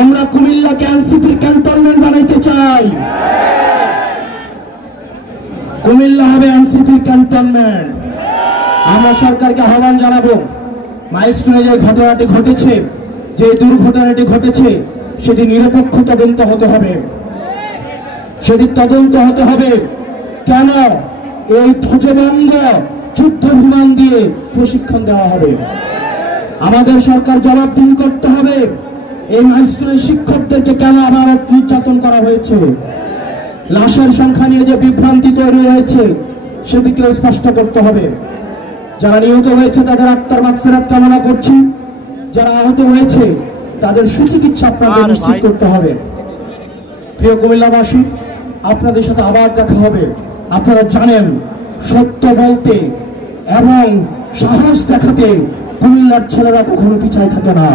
আমরা কুমিল্লাকে এনসিপির ক্যান্টনমেন্ট বানাইতে চাই। কুমিল্লা হবে এনসিপির ক্যান্টনমেন্ট। আমরা সরকারকে আহ্বান জানাবো, মাইলস্টোনে যে ঘটনাটি ঘটেছে, যে দুর্ঘটনাটি ঘটেছে, সেটি নিরপেক্ষ তদন্ত হতে হবে। সেটি তদন্ত হতে হবে কেন এই ধ্বজভঙ্গ যুদ্ধ বিমান দিয়ে প্রশিক্ষণ দেওয়া হবে। আমাদের সরকার জবাবদিহি করতে হবে, এই মাইলস্টোনের শিক্ষকদেরকে কেন আবার নির্যাতন করা হয়েছে। লাশের সংখ্যা নিয়ে যে বিভ্রান্তি তৈরি হয়েছে সেটিকেও স্পষ্ট করতে হবে। যারা নিহত হয়েছে তাদের আত্মার মাগফিরাত কামনা করছি, যারা আহত হয়েছে তাদের সুচিকিৎসা আপনাদের নিশ্চিত করতে হবে। প্রিয় কুমিল্লাবাসী, আপনাদের সাথে আবার দেখা হবে। আপনারা জানেন, সত্য বলতে এবং সাহস দেখাতে কুমিল্লার ছেলেরা কখনো পিছায় থাকে না।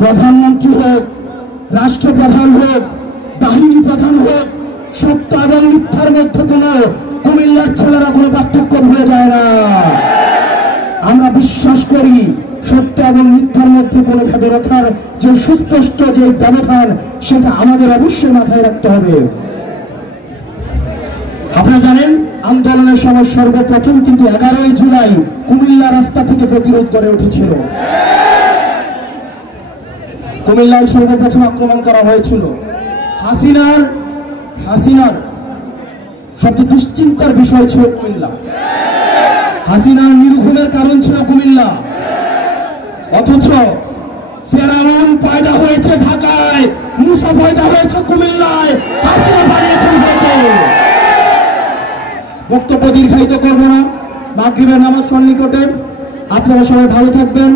প্রধানমন্ত্রী হোক, রাষ্ট্রপ্রধান হোক, বাহিনী প্রধান হোক, সত্য এবং মিথ্যার মধ্যে কোনো কুমিল্লার ছেলেরা কোনো পার্থক্য ভুলে যায় না। আমরা বিশ্বাস করি সত্য এবং মিথ্যার মধ্যে কোনো ভেদে রাখার যে সুস্পষ্ট যে ব্যবধান, সেটা আমাদের অবশ্যই মাথায় রাখতে হবে। আপনারা জানেন, আন্দোলনের সময় সর্বপ্রথম কিন্তু 11ই জুলাই কুমিল্লা রাস্তা থেকে প্রতিরোধ করে উঠেছিল। কুমিল্লায় সর্বপ্রথম আক্রমণ করা হয়েছিল। হাসিনার সবচেয়ে দুশ্চিন্তার বিষয় ছিল কুমিল্লা। হাসিনার নির্ঘুমের কারণ ছিল কুমিল্লা। অথচ ফেরাউন পয়দা হয়েছে ঢাকায়, মুসা পয়দা হয়েছে কুমিল্লায়, হাসিনা বানিয়েছেন ভারতে। বক্তব্য দীর্ঘায়িত করবো না, মাগরিবের নামাজ সন্নিকটে। আপনারা সবাই ভালো থাকবেন।